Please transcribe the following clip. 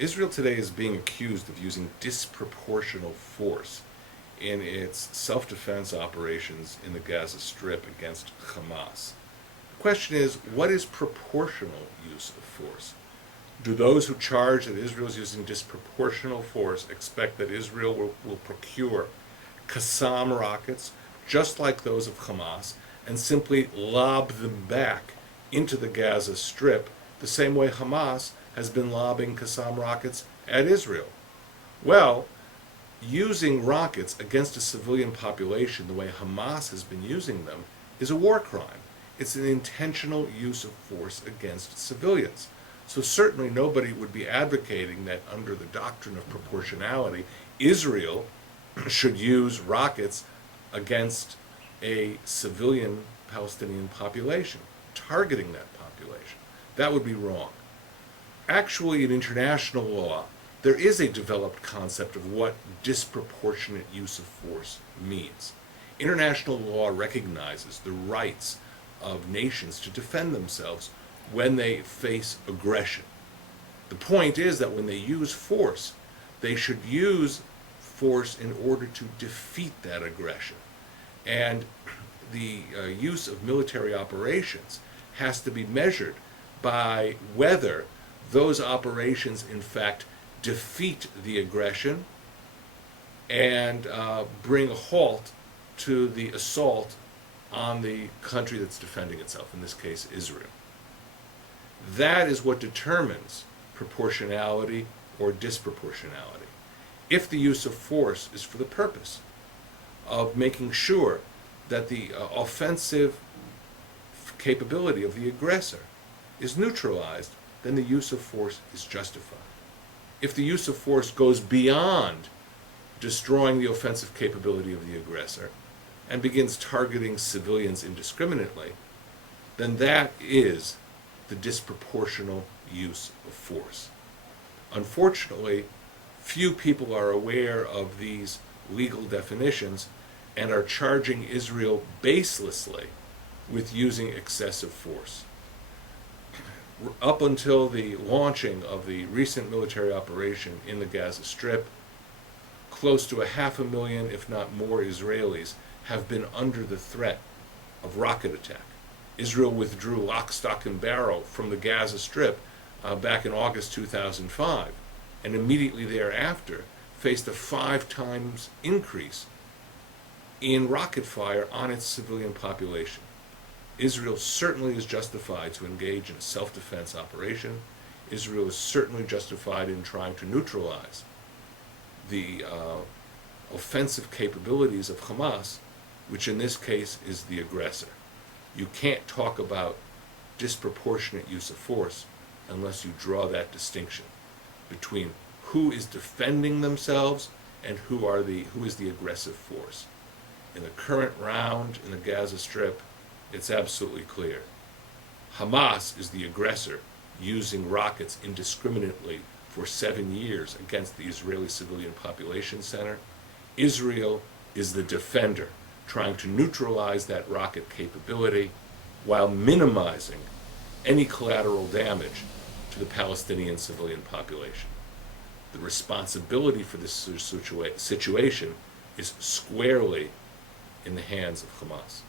Israel today is being accused of using disproportional force in its self-defense operations in the Gaza Strip against Hamas. The question is, what is proportional use of force? Do those who charge that Israel is using disproportional force expect that Israel will procure Qassam rockets, just like those of Hamas, and simply lob them back into the Gaza Strip the same way Hamas has been lobbing Qassam rockets at Israel? Well, using rockets against a civilian population the way Hamas has been using them is a war crime. It's an intentional use of force against civilians. So certainly nobody would be advocating that under the doctrine of proportionality, Israel should use rockets against a civilian Palestinian population, targeting that population. That would be wrong. Actually, in international law, there is a developed concept of what disproportionate use of force means. International law recognizes the rights of nations to defend themselves when they face aggression. The point is that when they use force, they should use force in order to defeat that aggression. And the use of military operations has to be measured by whether those operations in fact defeat the aggression and bring a halt to the assault on the country that's defending itself, in this case Israel. That is what determines proportionality or disproportionality. If the use of force is for the purpose of making sure that the offensive capability of the aggressor is neutralized, then the use of force is justified. If the use of force goes beyond destroying the offensive capability of the aggressor and begins targeting civilians indiscriminately, then that is the disproportional use of force. Unfortunately, few people are aware of these legal definitions and are charging Israel baselessly with using excessive force. Up until the launching of the recent military operation in the Gaza Strip, close to 500,000, if not more, Israelis have been under the threat of rocket attack. Israel withdrew lock, stock, and barrel from the Gaza Strip back in August 2005, and immediately thereafter faced a 5 times increase in rocket fire on its civilian population. Israel certainly is justified to engage in a self-defense operation. Israel is certainly justified in trying to neutralize the offensive capabilities of Hamas, which in this case is the aggressor. You can't talk about disproportionate use of force unless you draw that distinction between who is defending themselves and who is the aggressive force. In the current round in the Gaza Strip, it's absolutely clear. Hamas is the aggressor, using rockets indiscriminately for 7 years against the Israeli civilian population center. Israel is the defender, trying to neutralize that rocket capability while minimizing any collateral damage to the Palestinian civilian population. The responsibility for this situation is squarely in the hands of Hamas.